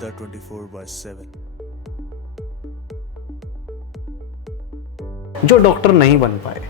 Veda 24/7। जो doctor नहीं बन पाए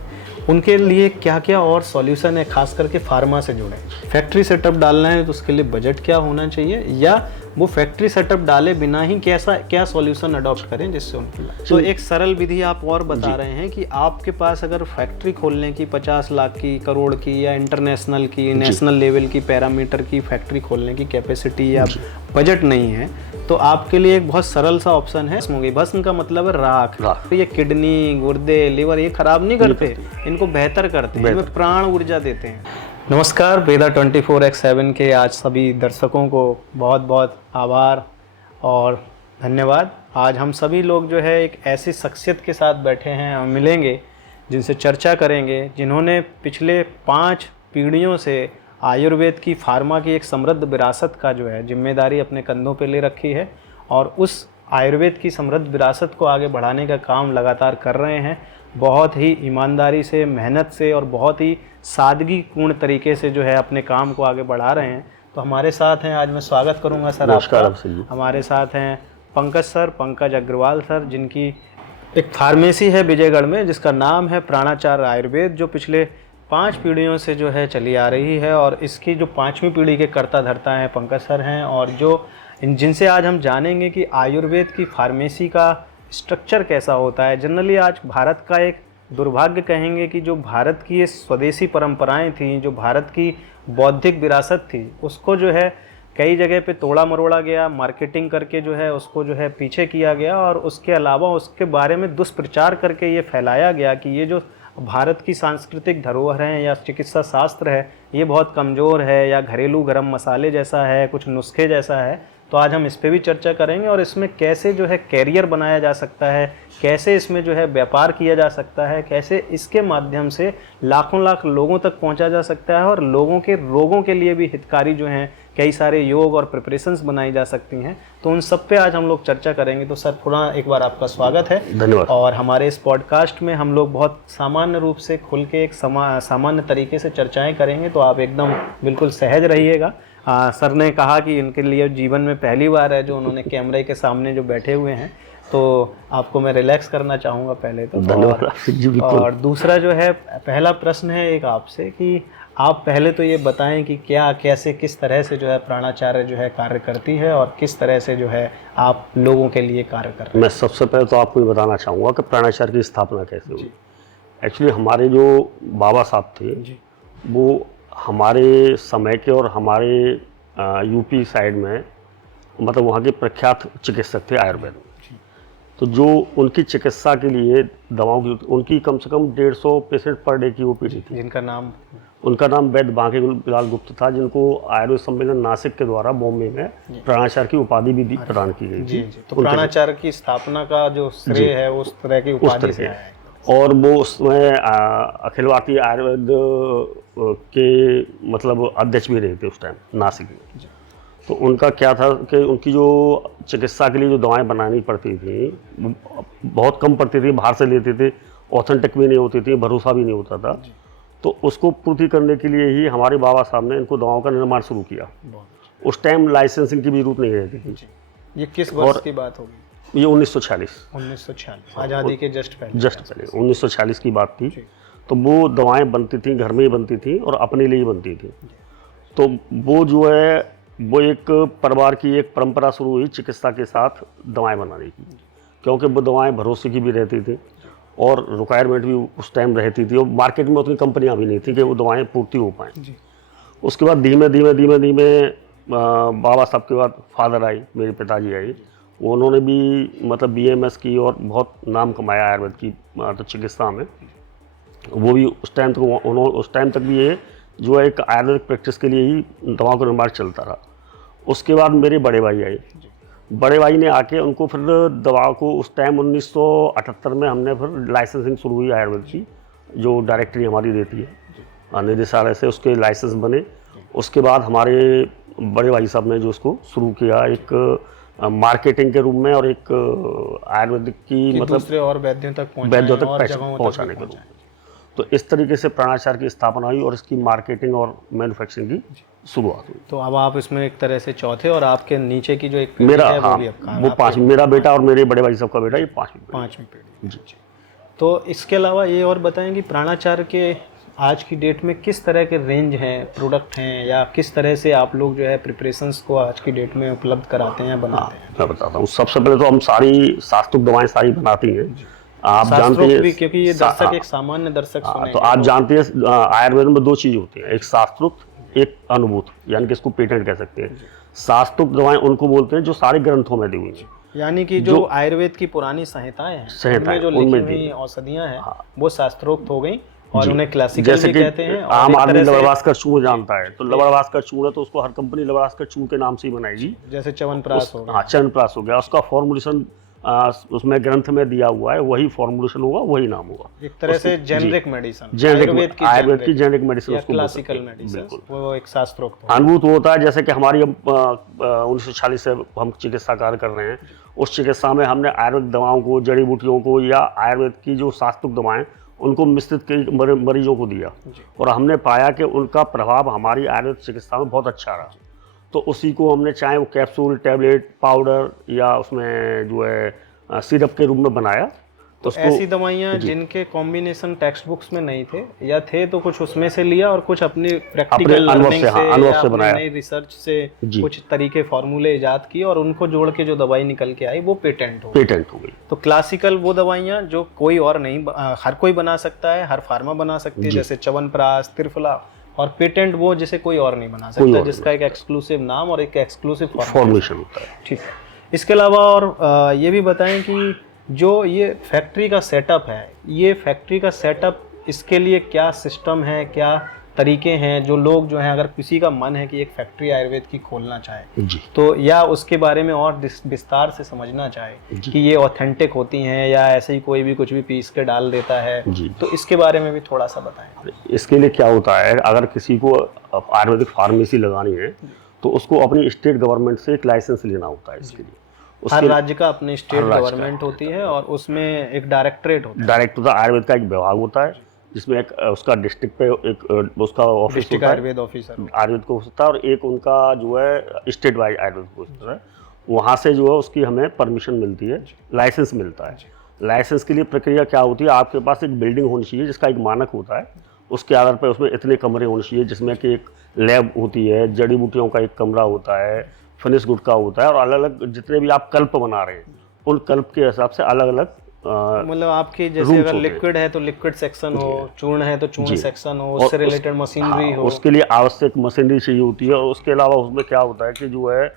उनके लिए क्या क्या और सॉल्यूशन है, खास करके फार्मा से जुड़े। फैक्ट्री सेटअप डालना है तो उसके लिए बजट क्या होना चाहिए, या वो फैक्ट्री सेटअप डाले बिना ही क्या सॉल्यूशन अडॉप्ट करें जिससे उनकी तो एक सरल विधि आप और बता रहे हैं कि आपके पास अगर फैक्ट्री खोलने की 50 लाख की, करोड़ की, या इंटरनेशनल की, नेशनल लेवल की पैरामीटर की फैक्ट्री खोलने की कैपेसिटी या बजट नहीं है, तो आपके लिए एक बहुत सरल सा ऑप्शन है भस्म। भस्म का मतलब है राख। तो ये किडनी, गुर्दे, लिवर ये खराब नहीं करते, इनको बेहतर करते हैं, इनमें प्राण ऊर्जा देते हैं। नमस्कार, वेदा 24/7 के आज सभी दर्शकों को बहुत बहुत आभार और धन्यवाद। आज हम सभी लोग जो है एक ऐसी शख्सियत के साथ बैठे हैं और मिलेंगे जिनसे चर्चा करेंगे, जिन्होंने पिछले 5 पीढ़ियों से आयुर्वेद की, फार्मा की एक समृद्ध विरासत का जो है जिम्मेदारी अपने कंधों पे ले रखी है और उस आयुर्वेद की समृद्ध विरासत को आगे बढ़ाने का काम लगातार कर रहे हैं। बहुत ही ईमानदारी से, मेहनत से और बहुत ही सादगीपूर्ण तरीके से जो है अपने काम को आगे बढ़ा रहे हैं। तो हमारे साथ हैं, आज मैं स्वागत करूंगा सर आपका। हमारे साथ हैं पंकज सर, पंकज अग्रवाल सर, जिनकी एक फार्मेसी है विजयगढ़ में जिसका नाम है प्राणाचार्य आयुर्वेद, जो पिछले 5 पीढ़ियों से जो है चली आ रही है और इसकी जो 5वीं पीढ़ी के कर्ता धर्ता हैं पंकज सर हैं, और जो जिनसे आज हम जानेंगे कि आयुर्वेद की फार्मेसी का स्ट्रक्चर कैसा होता है। जनरली आज भारत का एक दुर्भाग्य कहेंगे कि जो भारत की ये स्वदेशी परंपराएं थीं, जो भारत की बौद्धिक विरासत थी, उसको जो है कई जगह पे तोड़ा मरोड़ा गया, मार्केटिंग करके जो है उसको जो है पीछे किया गया, और उसके अलावा उसके बारे में दुष्प्रचार करके ये फैलाया गया कि ये जो भारत की सांस्कृतिक धरोहर हैं या चिकित्सा शास्त्र है ये बहुत कमज़ोर है या घरेलू गरम मसाले जैसा है, कुछ नुस्खे जैसा है। तो आज हम इस पे भी चर्चा करेंगे और इसमें कैसे जो है कैरियर बनाया जा सकता है, कैसे इसमें जो है व्यापार किया जा सकता है, कैसे इसके माध्यम से लाखों लाख लोगों तक पहुंचा जा सकता है और लोगों के रोगों के लिए भी हितकारी जो हैं कई सारे योग और प्रिपरेशंस बनाई जा सकती हैं। तो उन सब पे आज हम लोग चर्चा करेंगे। तो सर पुनः एक बार आपका स्वागत है, धन्यवाद। और हमारे इस पॉडकास्ट में हम लोग बहुत सामान्य रूप से खुल के एक सामान्य तरीके से चर्चाएँ करेंगे, तो आप एकदम बिल्कुल सहज रहिएगा। सर ने कहा कि इनके लिए जीवन में पहली बार है जो उन्होंने कैमरे के सामने जो बैठे हुए हैं, तो आपको मैं रिलैक्स करना चाहूँगा पहले तो। धन्यवाद। और दूसरा जो है, पहला प्रश्न है एक आपसे कि आप पहले तो ये बताएं कि क्या, कैसे, किस तरह से जो है प्राणाचार्य जो है कार्य करती है और किस तरह से जो है आप लोगों के लिए कार्य कर रहे हैं। मैं सबसे पहले तो आपको ये बताना चाहूँगा कि प्राणाचार्य की स्थापना कैसे हुई। एक्चुअली हमारे जो बाबा साहब थे वो हमारे समय के और हमारे यूपी साइड में, मतलब वहाँ के प्रख्यात चिकित्सक थे आयुर्वेद में। तो जो उनकी चिकित्सा के लिए दवाओं की, उनकी कम से कम 150 पेशेंट पर डे की ओपीडी थी। उनका नाम वैद्य बांके गुप्त था, जिनको आयुर्वेद सम्मेलन नासिक के द्वारा बॉम्बे में प्राणाचार्य की उपाधि भी प्रदान की गई थी। तो प्राणाचार्य की स्थापना का जो श्रेय है उस तरह की उपाधि से है। और वो उसमें अखिल भारतीय आयुर्वेद के मतलब अध्यक्ष भी रहे थे उस टाइम नासिक में। तो उनका क्या था कि उनकी जो चिकित्सा के लिए जो दवाएं बनानी पड़ती थी बहुत कम पड़ती थी, बाहर से लेते थे, ऑथेंटिक भी नहीं होती थी, भरोसा भी नहीं होता था। तो उसको पूर्ति करने के लिए ही हमारे बाबा साहब ने इनको दवाओं का निर्माण शुरू किया। उस टाइम लाइसेंसिंग की भी जरूरत नहीं रहती थी। ये किस वर्ष की बात होगी? ये 1946 आज़ादी के जस्ट पहले 1946 की बात थी। तो वो दवाएं बनती थी, घर में ही बनती थी और अपने लिए ही बनती थी। तो वो जो है वो एक परिवार की एक परंपरा शुरू हुई चिकित्सा के साथ दवाएं बनाने की, क्योंकि वो दवाएं भरोसे की भी रहती थी और रिक्वायरमेंट भी उस टाइम रहती थी और मार्केट में उतनी कंपनियां भी नहीं थी कि वो दवाएं पूर्ति हो पाएँ। उसके बाद धीमे धीमे बाबा साहब के बाद फादर आई, मेरे पिताजी आई, उन्होंने भी मतलब BMS की और बहुत नाम कमाया आयुर्वेद की तो चिकित्सा में। वो भी उस टाइम तक भी ये जो है एक आयुर्वेदिक प्रैक्टिस के लिए ही दवाओं का निर्माण चलता रहा। उसके बाद मेरे बड़े भाई आए, बड़े भाई ने आके उनको फिर दवाओं को उस टाइम 1978 में हमने फिर लाइसेंसिंग शुरू हुई आयुर्वेद की, जो डायरेक्टरी हमारी देती है निदेशालय से, उसके लाइसेंस बने। उसके बाद हमारे बड़े भाई साहब ने जो उसको शुरू किया एक मार्केटिंग के रूप में और एक आयुर्वेदिक की मतलब दूसरे और वैद्यों तक पहुंचाने के रूप में। तो इस तरीके से प्राणाचार की स्थापना हुई और इसकी मार्केटिंग और मैन्युफैक्चरिंग की शुरुआत हुई। तो अब आप इसमें एक तरह से चौथे, और आपके नीचे की जो एक पीढ़ी मेरा है हाँ वो भी आपका, वो पाँचवीं, मेरा बेटा और मेरे बड़े भाई साहब का बेटा, ये पांचवीं पीढ़ी। तो इसके अलावा ये और बताएं कि प्राणाचार के आज की डेट में किस तरह के रेंज हैं, प्रोडक्ट हैं, या किस तरह से आप लोग जो है प्रिपरेशंस को आज की डेट में उपलब्ध कराते हैं, बनाते हैं? मैं बताता हूँ। सबसे पहले तो हम सारी शास्त्रोक्त दवाएं सारी बनाती हैं। आप जानते हैं भी, क्योंकि ये दर्शक एक सामान्य दर्शक सुने, तो आप जानते हैं आयुर्वेद में दो चीज होती हैं, एक शास्त्रोक्त, एक अनुभूत, यानी कि इसको पेटेंट कह सकते हैं। शास्त्रोक्त दवाएं उनको बोलते हैं जो सारे ग्रंथों में दी हुई हैं, यानी कि जो आयुर्वेद की पुरानी संहिताएं हैं उनमें जो लिखी हुई औषधियां हैं वो शास्त्रोक्त हो गई, और उन्हें क्लासिकल भी कहते हैं। आम आदमी लवणवास्कर चूर्ण जानता है, तो लवणवास्कर चूर्ण है तो उसको हर कंपनी लवणवास्कर चूर्ण के नाम से ही बनाएगी। जैसे च्यवनप्राश हो गया, हाँ च्यवनप्राश हो गया, उसका फॉर्मुलेशन उसमें ग्रंथ में दिया हुआ है, वही फॉर्मुलेशन होगा, वही नाम होगा। एक तरह से जेनेरिक मेडिसिन, आयुर्वेद की जेनेरिक मेडिसिन, क्लासिकल मेडिसिन, वो एक शास्त्रोक्त अनुभूत होता है। जैसे कि हमारी 1946 से हम चिकित्सा कार्य कर रहे हैं, उस चिकित्सा में हमने आयुर्वेद दवाओं को, जड़ी बूटियों को, या आयुर्वेद की जो शास्त्रोक्त दवाएं उनको मिश्रित कई मरीजों को दिया, और हमने पाया कि उनका प्रभाव हमारी आयुर्वेद चिकित्सा में बहुत अच्छा रहा। तो उसी को हमने चाहे वो कैप्सूल, टैबलेट, पाउडर या उसमें जो है सिरप के रूप में बनाया। तो ऐसी दवाइयाँ जिनके कॉम्बिनेशन टेक्स्ट बुक्स में नहीं थे या थे, तो कुछ उसमें से लिया और कुछ अपनी प्रैक्टिकल लर्निंग से बनाया, नई रिसर्च से कुछ तरीके फार्मूले इजाद किए, और उनको जोड़ के जो दवाई निकल के आई वो पेटेंट हो गई। तो क्लासिकल वो दवाइयाँ जो कोई और नहीं, हर कोई बना सकता है, हर फार्मा बना सकती है, जैसे च्यवनप्राश, त्रिफला, और पेटेंट वो जिसे कोई और नहीं बना सकता, जिसका एक एक्सक्लूसिव नाम और एक एक्सक्लूसिव फॉर्मुलेशन होता है। ठीक है। इसके अलावा और ये भी बताएं कि जो ये फैक्ट्री का सेटअप है, ये फैक्ट्री का सेटअप, इसके लिए क्या सिस्टम है, क्या तरीके हैं, जो लोग जो है अगर किसी का मन है कि एक फैक्ट्री आयुर्वेद की खोलना चाहे तो, या उसके बारे में और विस्तार से समझना चाहे कि ये ऑथेंटिक होती हैं या ऐसे ही कोई भी कुछ भी पीस के डाल देता है, तो इसके बारे में भी थोड़ा सा बताएं। इसके लिए क्या होता है, अगर किसी को आयुर्वेदिक फार्मेसी लगानी है तो उसको अपनी स्टेट गवर्नमेंट से एक लाइसेंस लेना होता है। इसके लिए हर राज्य का अपनी स्टेट गवर्नमेंट होती है, और उसमें एक डायरेक्टरेट होता है। डायरेक्टर आयुर्वेद का एक विभाग होता है, जिसमें एक उसका डिस्ट्रिक्ट पे एक उसका ऑफिस होता है, आयुर्वेद ऑफिसर आयुर्वेद को होता है, और एक उनका जो है स्टेट वाइज आयुर्वेद को होता है। वहाँ से जो है उसकी हमें परमिशन मिलती है, लाइसेंस मिलता है। लाइसेंस के लिए प्रक्रिया क्या होती है, आपके पास एक बिल्डिंग होनी चाहिए जिसका एक मानक होता है, उसके आधार पर उसमें इतने कमरे होने चाहिए, जिसमें कि एक लैब होती है, जड़ी बूटियों का एक कमरा होता है, फिनिश गुड का होता है, और अलग अलग जितने भी आप कल्प बना रहे हैं उन कल्प के हिसाब से अलग अलग, मतलब आपकी जैसे अगर लिक्विड है तो लिक्विड सेक्शन हो, चूर्ण है तो चूर्ण सेक्शन हो, उससे रिलेटेड मशीनरी हो, उसके लिए आवश्यक मशीनरी चाहिए होती है। और उसके अलावा उसमें क्या होता है कि जो है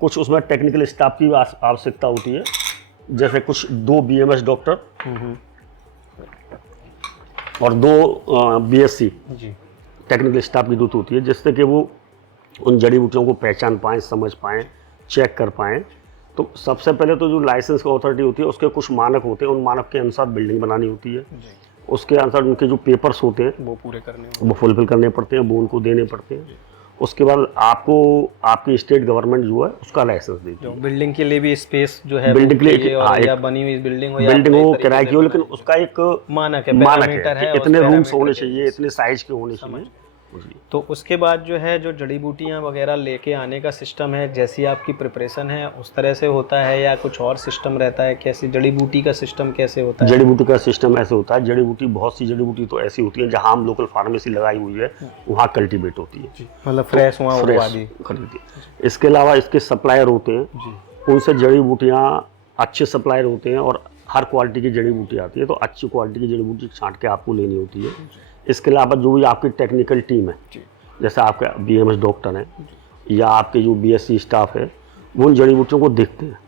कुछ उसमें टेक्निकल स्टाफ की आवश्यकता होती है, जैसे कुछ 2 BMS डॉक्टर और 2 BSc टेक्निकल स्टाफ की जरूरत होती है, जिससे कि वो उन जड़ी बूटियों को पहचान पाएँ, समझ पाएँ, चेक कर पाएँ। तो सबसे पहले तो जो लाइसेंस की अथॉरिटी होती है उसके कुछ मानक होते हैं, उन मानक के अनुसार बिल्डिंग बनानी होती है, उसके अनुसार उनके जो पेपर्स होते हैं वो पूरे करने, वो फुलफिल करने पड़ते हैं, वो उनको देने पड़ते हैं। उसके बाद आपको आपकी स्टेट गवर्नमेंट जो है उसका लाइसेंस देती है। बिल्डिंग के लिए भी स्पेस जो है बिल्डिंग के लिए या बनी हुई बिल्डिंग हो किराए की हो, लेकिन उसका एक मानक है, इतने रूम्स होने चाहिए, इतने साइज के होने चाहिए। तो उसके बाद जो है जो जड़ी बूटियाँ वगैरह लेके आने का सिस्टम है, जैसी आपकी प्रिपरेशन है उस तरह से होता है, या कुछ और सिस्टम रहता है? कैसी जड़ी बूटी का सिस्टम कैसे होता है? जड़ी बूटी का सिस्टम ऐसे होता है, जड़ी बूटी बहुत सी जड़ी बूटी तो ऐसी होती है जहाँ हम लोकल फार्मेसी लगाई हुई है वहाँ कल्टीवेट होती है, मतलब फ्रेश वहाँ खरीदी। इसके अलावा इसके सप्लायर होते हैं, उनसे जड़ी बूटियाँ अच्छे सप्लायर होते हैं, और हर क्वालिटी की जड़ी बूटी आती है, तो अच्छी क्वालिटी की जड़ी बूटी छांट के आपको लेनी होती है। इसके अलावा जो भी आपकी टेक्निकल टीम है, जैसे आपके BMS डॉक्टर हैं या आपके जो BSc स्टाफ है, वो उन जड़ी बूटियों को देखते हैं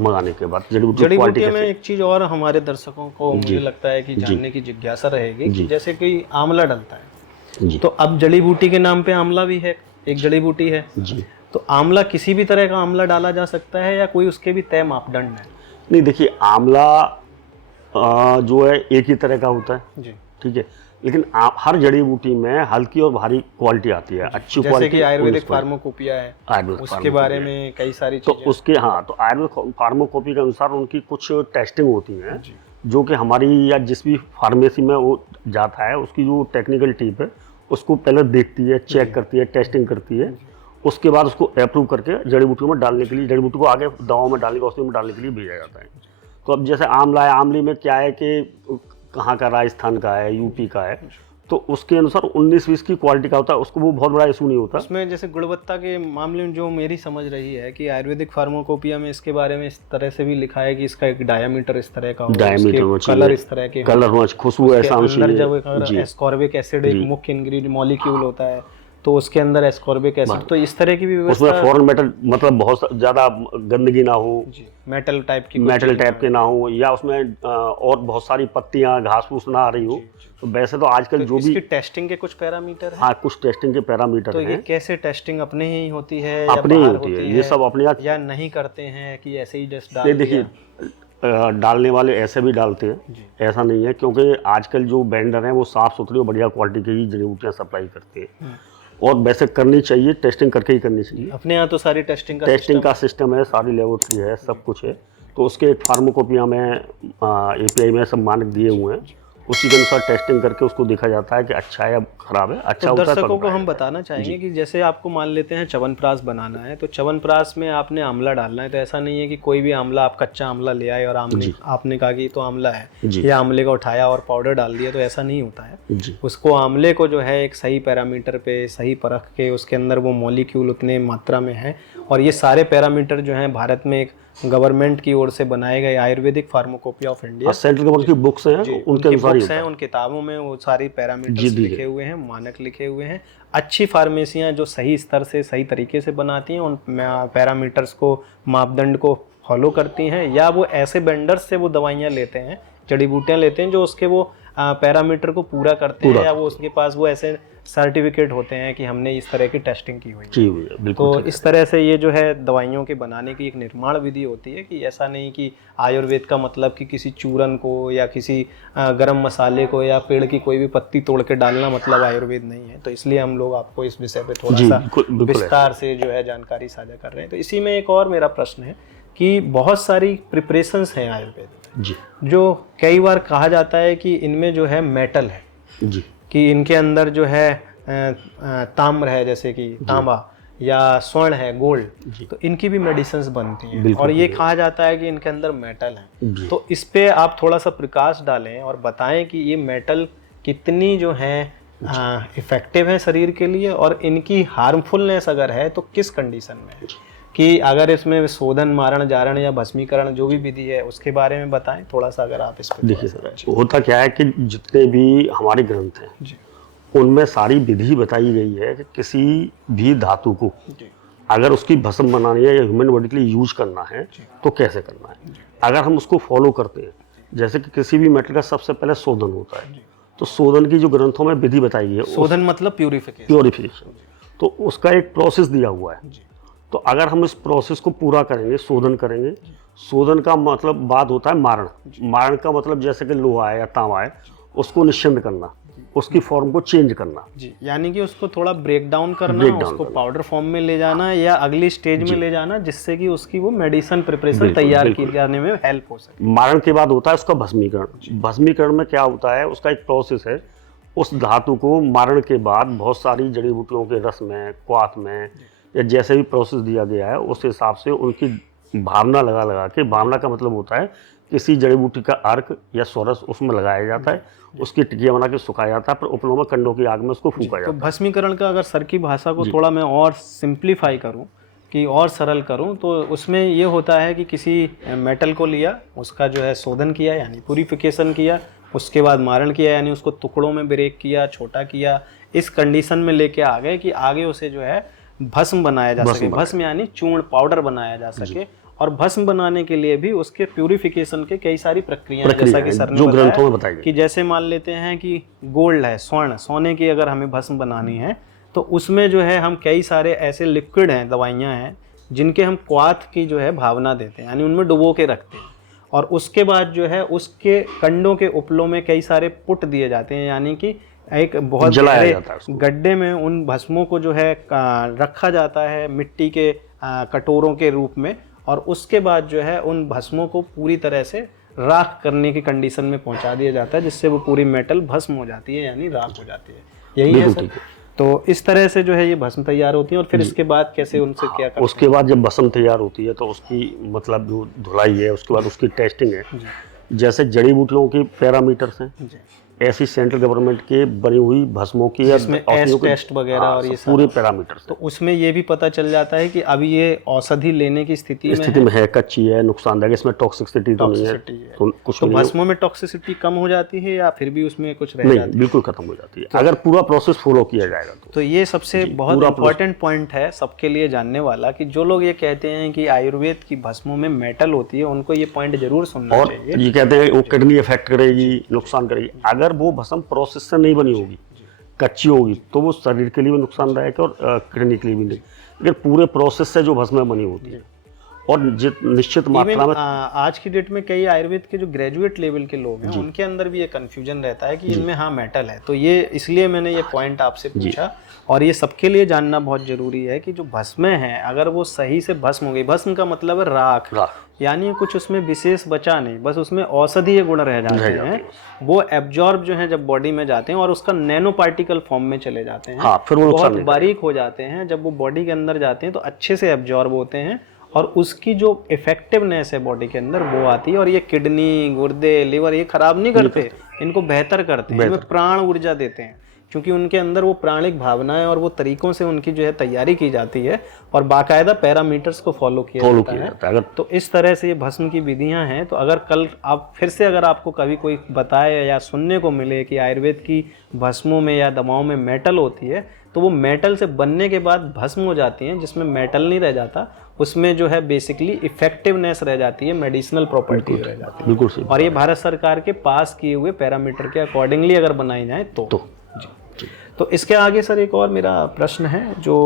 मंगाने के बाद। जड़ी बूटियों में एक चीज़ और हमारे दर्शकों को मुझे लगता है कि जानने की जिज्ञासा रहेगी कि जैसे कोई आंवला डलता है, तो अब जड़ी बूटी के नाम पे आंवला भी है, एक जड़ी बूटी है, तो आंवला किसी भी तरह का आंवला डाला जा सकता है या कोई उसके भी तय मापदंड है? नहीं, देखिए आंवला जो है एक ही तरह का होता है, ठीक है, लेकिन हर जड़ी बूटी में हल्की और भारी क्वालिटी आती है, अच्छी क्वालिटी। जैसे कि आयुर्वेदिक फार्माकोपिया है, उसके बारे में कई सारी चीजें, तो उसके तो आयुर्वेदिक फार्माकोपी के अनुसार उनकी कुछ टेस्टिंग होती है, जो कि हमारी या जिस भी फार्मेसी में वो जाता है, उसकी जो टेक्निकल टीम है उसको पहले देखती है, चेक करती है, टेस्टिंग करती है, उसके बाद उसको अप्रूव करके जड़ी बूटियों में डालने के लिए, जड़ी बूटी को आगे दवाओं में डालने के, औषधियों में डालने के लिए भेजा जाता है। तो अब जैसे आंवला है, आंवले में क्या है कि कहाँ का, राजस्थान का है, यूपी का है, तो उसके अनुसार 19-20 की क्वालिटी का होता है, उसको वो बहुत बड़ा इशू नहीं होता। उसमें जैसे गुणवत्ता के मामले में जो मेरी समझ रही है कि आयुर्वेदिक फार्माकोपिया में इसके बारे में इस तरह से भी लिखा है कि इसका एक डायमीटर इस तरह का हो, डायमीटर, कलर इस तरह के, कलर होना, खुशबू ऐसा होना अंदर चाहिए। जब एस्कॉर्बिक एसिड एक मुख्य इंग्रेडिएंट मॉलिक्यूल होता है, तो उसके अंदर एस्कॉर्बिक एसिड, तो इस तरह की भी व्यवस्था, उसमें फॉरेन मेटल, मतलब बहुत ज़्यादा गंदगी ना हो, मेटल टाइप के ना हो, या उसमें और बहुत सारी पत्तियां, घास फूस ना आ रही हो। तो वैसे तो आजकल जो भी टेस्टिंग के कुछ पैरामीटर है। हाँ, कुछ टेस्टिंग के पैरामीटर तो हैं। ये कैसे टेस्टिंग अपने ही होती है, अपनी ही होती है, ये सब अपने यहाँ, या नहीं करते हैं कि ऐसे ही जस्ट डाल दिया? देखिए, डालने वाले ऐसे भी डालते हैं, ऐसा नहीं है, क्योंकि आजकल जो वेंडर हैं वो साफ सुथरी और बढ़िया क्वालिटी की ही जड़ी बूटियाँ सप्लाई करते हैं, और वैसे करनी चाहिए, टेस्टिंग करके ही करनी चाहिए। अपने यहाँ तो सारी टेस्टिंग का सिस्टम है, सारी लेबोरेटरी है, सब कुछ है। तो उसके एक फार्माकोपिया में, API में सब मानक दिए हुए हैं, उसी के अनुसार टेस्टिंग करके उसको देखा जाता है कि अच्छा है या खराब है। अच्छा तो होता है। दर्शकों को हम बताना चाहेंगे कि जैसे आपको मान लेते हैं च्यवनप्राश बनाना है, तो च्यवनप्राश में आपने आंवला डालना है, तो ऐसा नहीं है कि कोई भी आंवला, आप कच्चा आंवला ले आए और आपने कहा कि तो आंवला है, या आंवले का उठाया और पाउडर डाल दिया, तो ऐसा नहीं होता है। उसको आंवले को जो है एक सही पैरामीटर पे, सही परख के, उसके अंदर वो मॉलिक्यूल उतने मात्रा में है, और ये सारे पैरामीटर जो हैं भारत में एक गवर्नमेंट की ओर से बनाए गए Ayurvedic pharmacopoeia of India, central government की बुक्स हैं, उनके अनुसार बुक्स हैं, उन किताबों में वो सारी पैरामीटर्स लिखे हुए हैं, मानक लिखे हुए हैं। अच्छी फार्मेसियां जो सही स्तर से, सही तरीके से बनाती हैं, उन पैरामीटर्स को, मापदंड को फॉलो करती हैं, या वो ऐसे वेंडर्स से वो दवाइयाँ लेते हैं, जड़ी बूटियाँ लेते हैं जो उसके वो पैरामीटर को पूरा करते हैं, या वो उसके पास वो ऐसे सर्टिफिकेट होते हैं कि हमने इस तरह की टेस्टिंग की हुई है। तो इस तरह से ये जो है दवाइयों के बनाने की एक निर्माण विधि होती है, कि ऐसा नहीं कि आयुर्वेद का मतलब कि किसी चूरन को या किसी गरम मसाले को या पेड़ की कोई भी पत्ती तोड़ के डालना मतलब आयुर्वेद नहीं है। तो इसलिए हम लोग आपको इस विषय पे थोड़ा सा विस्तार से जो है जानकारी साझा कर रहे हैं। तो इसी में एक और मेरा प्रश्न है कि बहुत सारी प्रिपरेशंस हैं आयुर्वेद में, जो कई बार कहा जाता है कि इनमें जो है मेटल है, कि इनके अंदर जो है ताम्र है, जैसे कि तांबा, या स्वर्ण है, गोल्ड, तो इनकी भी मेडिसिन्स बनती हैं, और ये कहा जाता है कि इनके अंदर मेटल है। तो इस पे आप थोड़ा सा प्रकाश डालें और बताएं कि ये मेटल कितनी जो है इफेक्टिव है शरीर के लिए, और इनकी हार्मफुलनेस अगर है तो किस कंडीशन में है, कि अगर इसमें शोधन, मारण, जारण या भस्मीकरण जो भी विधि है उसके बारे में बताएं थोड़ा सा, अगर आप इस पर। देखिए सर, होता क्या है कि जितने भी हमारे ग्रंथ हैं उनमें सारी विधि बताई गई है कि किसी भी धातु को अगर उसकी भस्म बनानी है या ह्यूमन बॉडी के लिए यूज करना है तो कैसे करना है। अगर हम उसको फॉलो करते हैं, जैसे कि किसी भी मेटल का सबसे पहले शोधन होता है, तो शोधन की जो ग्रंथों में विधि बताई गई है, शोधन मतलब प्योरिफिकेशन, तो उसका एक प्रोसेस दिया हुआ है। तो अगर हम इस प्रोसेस को पूरा करेंगे, शोधन करेंगे, शोधन का मतलब बाद होता है मारण। मारण का मतलब जैसे कि लोहा है या तांबा है, उसको निश्चिंद करना, उसकी फॉर्म को चेंज करना, यानी कि उसको थोड़ा ब्रेक डाउन करना, उसको पाउडर फॉर्म में ले जाना या अगली स्टेज में ले जाना, जिससे कि उसकी वो मेडिसिन प्रिपरेशन तैयार की जाने में हेल्प हो सके। मारण के बाद होता है उसका भस्मीकरण। भस्मीकरण में क्या होता है, उसका एक प्रोसेस है। उस धातु को मारण के बाद बहुत सारी जड़ी बूटियों के रस में, क्वाथ में, या जैसे भी प्रोसेस दिया गया है उस हिसाब से उनकी भावना लगा के, भावना का मतलब होता है किसी जड़ी बूटी का अर्क या सोरस उसमें लगाया जाता है, उसकी टिकिया बना के सुखाया जाता है, फिर उपलों में कंडों की आग में उसको फूंका जाता है। तो भस्मीकरण का अगर सर की भाषा को थोड़ा मैं और सिंप्लीफाई करूं, कि और सरल करूं, तो उसमें ये होता है कि किसी मेटल को लिया, उसका जो है शोधन किया यानी प्यूरिफिकेशन किया, उसके बाद मारण किया यानी उसको टुकड़ों में ब्रेक किया, छोटा किया, इस कंडीशन में लेके आ गए कि आगे उसे जो है भस्म बनाया जा सके। भस्म यानी चूर्ण, पाउडर बनाया जा सके। और भस्म बनाने के लिए भी उसके प्यूरिफिकेशन के कई सारी प्रक्रियाएं हैं, जैसा कि सर ने बताया कि जैसे मान लेते हैं कि गोल्ड है, स्वर्ण, सोने की अगर हमें भस्म बनानी है तो उसमें जो है हम कई सारे ऐसे लिक्विड हैं, दवाइयाँ हैं, जिनके हम क्वाथ की जो है भावना देते हैं, यानी उनमें डुबो के रखते हैं, और उसके बाद जो है उसके कंडों के उपलों में कई सारे पुट दिए जाते हैं, यानी कि एक बहुत गहरे गड्ढे में उन भस्मों को जो है रखा जाता है मिट्टी के कटोरों के रूप में, और उसके बाद जो है उन भस्मों को पूरी तरह से राख करने की कंडीशन में पहुंचा दिया जाता है, जिससे वो पूरी मेटल भस्म हो जाती है, यानी राख हो जाती है। यही है बिल्कुल सर? ठीक है। तो इस तरह से जो है ये भस्म तैयार होती है, और फिर इसके बाद कैसे उनसे क्या करते उसके बाद जब भस्म तैयार होती है तो उसकी मतलब जो धुलाई है, उसके बाद उसकी टेस्टिंग है। हैं? जी जैसे जड़ी बूटियों की पैरामीटर्स हैं, जी, ऐसी सेंट्रल गवर्नमेंट के बनी हुई भस्मों की या जिसमें औषधियों के टेस्ट वगैरह और ये सब पूरे पैरामीटर्स तो उसमें ये भी पता चल जाता है कि अभी ये औषधि लेने की स्थिति में है, कच्ची है, नुकसानदायक, इसमें टॉक्सिसिटी तो नहीं है, टॉक्सिसिटी है। तो कुछ तो नहीं है। भस्मों में टॉक्सिसिटी कम हो जाती है या फिर भी उसमें कुछ रह नहीं, जाती है? बिल्कुल खत्म हो जाती है अगर पूरा प्रोसेस फॉलो किया जाएगा तो। तो ये सबसे बहुत पूरा इंपॉर्टेंट पॉइंट है सबके लिए जानने वाला, कि जो लोग ये कहते हैं कि आयुर्वेद की भस्मों में मेटल होती है, उनको ये पॉइंट जरूर सुनना और चाहिए। ये कहते हैं वो किडनी इफेक्ट करेगी, नुकसान करेगी। अगर वो भस्म प्रोसेस से नहीं बनी होगी, कच्ची होगी, तो वो शरीर के लिए भी नुकसानदायक है और किडनी के लिए भी नहीं। लेकिन पूरे प्रोसेस से जो भस्म बनी होती है और निश्चित मात्रा में आज की डेट में कई आयुर्वेद के जो ग्रेजुएट लेवल के लोग हैं उनके अंदर भी ये कंफ्यूजन रहता है कि इनमें हाँ मेटल है। तो ये इसलिए मैंने ये पॉइंट आपसे पूछा, और ये सबके लिए जानना बहुत जरूरी है कि जो भस्में हैं अगर वो सही से भस्म हो गई, भस्म का मतलब है राख, यानी कुछ उसमें विशेष बचा नहीं, बस उसमें औषधीय गुण रह जाते हैं, वो एब्जॉर्ब जो है जब बॉडी में जाते हैं और उसका नैनो पार्टिकल फॉर्म में चले जाते हैं। हाँ, फिर वो बहुत बारीक हो जाते हैं। जब वो बॉडी के अंदर जाते हैं तो अच्छे से एब्जॉर्ब होते हैं और उसकी जो इफेक्टिवनेस है बॉडी के अंदर वो आती है। और ये किडनी, गुर्दे, लिवर ये खराब नहीं करते, इनको बेहतर करते हैं, इनमें प्राण ऊर्जा देते हैं, क्योंकि उनके अंदर वो प्राणिक भावनाएं और वो तरीकों से उनकी जो है तैयारी की जाती है और बाकायदा पैरामीटर्स को फॉलो किया जाता है। तो इस तरह से ये भस्म की विधियां हैं। तो अगर कल आप फिर से अगर आपको कभी कोई बताए या सुनने को मिले कि आयुर्वेद की भस्मों में या दवाओं में मेटल होती है, तो वो मेटल से बनने के बाद भस्म हो जाती हैं, जिसमें मेटल नहीं रह जाता, उसमें जो है बेसिकली इफेक्टिवनेस रह जाती है, मेडिसिनल प्रॉपर्टी रह जाती है। बिल्कुल सही। और ये भारत सरकार के पास किए हुए पैरामीटर के अकॉर्डिंगली अगर बनाई जाए तो जी। तो इसके आगे सर एक और मेरा प्रश्न है जो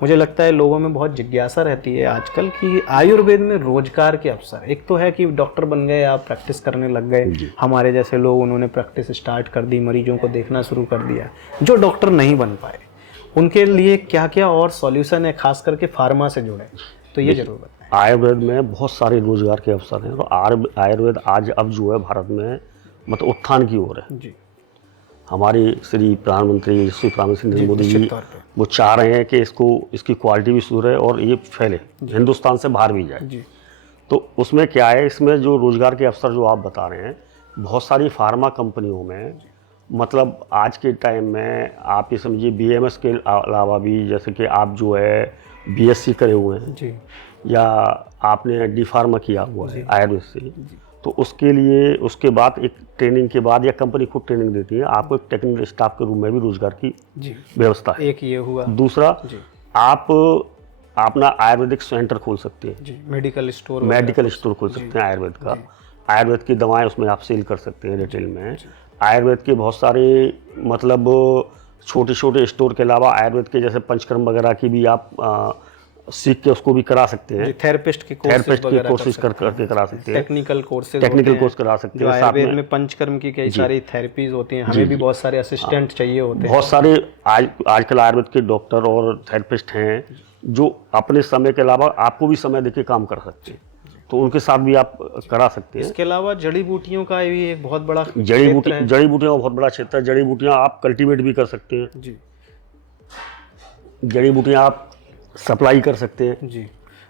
मुझे लगता है लोगों में बहुत जिज्ञासा रहती है आजकल, कि आयुर्वेद में रोजगार के अवसर। एक तो है कि डॉक्टर बन गए, आप प्रैक्टिस करने लग गए, हमारे जैसे लोग उन्होंने प्रैक्टिस स्टार्ट कर दी, मरीजों को देखना शुरू कर दिया। जो डॉक्टर नहीं बन पाए उनके लिए क्या क्या और सॉल्यूशन है, खास करके फार्मा से जुड़े, तो ये जरूर बताएं। आयुर्वेद में बहुत सारे रोजगार के अवसर हैं और आयुर्वेद आज अब जो है भारत में मतलब उत्थान की ओर है जी। हमारे श्री प्रधानमंत्री श्री प्रधानमंत्री नरेंद्र मोदी जी वो चाह रहे हैं कि इसकी क्वालिटी भी सुधरे और ये फैले, हिंदुस्तान से बाहर भी जाए जी। तो उसमें क्या है, इसमें जो रोजगार के अवसर जो आप बता रहे हैं, बहुत सारी फार्मा कंपनियों में मतलब आज के टाइम में आप ये समझिए BMS के अलावा भी, जैसे कि आप जो है BSc करे हुए हैं जी, या आपने D फार्मा किया हुआ है आयुर्वेद से, तो उसके लिए उसके बाद एक ट्रेनिंग के बाद या कंपनी खुद ट्रेनिंग देती है आपको, एक टेक्निकल स्टाफ के रूप में भी रोजगार की व्यवस्था है। एक ये हुआ। दूसरा, आप अपना आयुर्वेदिक सेंटर खोल सकते हैं जी, मेडिकल स्टोर खोल सकते हैं आयुर्वेद का। आयुर्वेद की दवाएं उसमें आप सेल कर सकते हैं रिटेल में। आयुर्वेद के बहुत सारे मतलब छोटे छोटे स्टोर के अलावा आयुर्वेद के जैसे पंचकर्म वगैरह की भी आप सीख के उसको भी करा सकते हैं। थेरेपिस्ट की कोर्सेज करके करा सकते हैं। टेक्निकल कोर्स करा सकते हैं। आयुर्वेद में पंचकर्म की कई सारी थेरेपीज होती हैं, हमें भी बहुत सारे असिस्टेंट चाहिए होते हैं। बहुत सारे आजकल आयुर्वेद के डॉक्टर और थेरेपिस्ट हैं जो अपने समय के अलावा आपको भी समय देके काम कर सकते हैं, तो उनके साथ भी आप करा सकते हैं। इसके अलावा जड़ी बूटियों का भी एक बहुत बड़ा जड़ी बूटियों का बहुत बड़ा क्षेत्र है। जड़ी बूटियां आप कल्टीवेट भी कर सकते हैं जी। जड़ी बूटियां आप सप्लाई कर सकते हैं जी।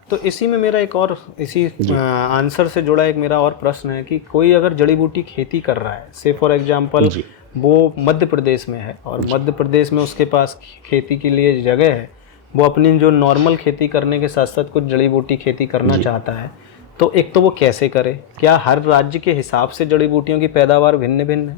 तो इसी में मेरा एक और इसी आंसर से जुड़ा एक मेरा और प्रश्न है कि कोई अगर जड़ी बूटी खेती कर रहा है, से फॉर एग्जांपल वो मध्य प्रदेश में है और मध्य प्रदेश में उसके पास खेती के लिए जगह है, वो अपनी जो नॉर्मल खेती करने के साथ साथ कुछ जड़ी बूटी खेती करना चाहता है, तो एक तो वो कैसे करे? क्या हर राज्य के हिसाब से जड़ी बूटियों की पैदावार भिन्न भिन्न है?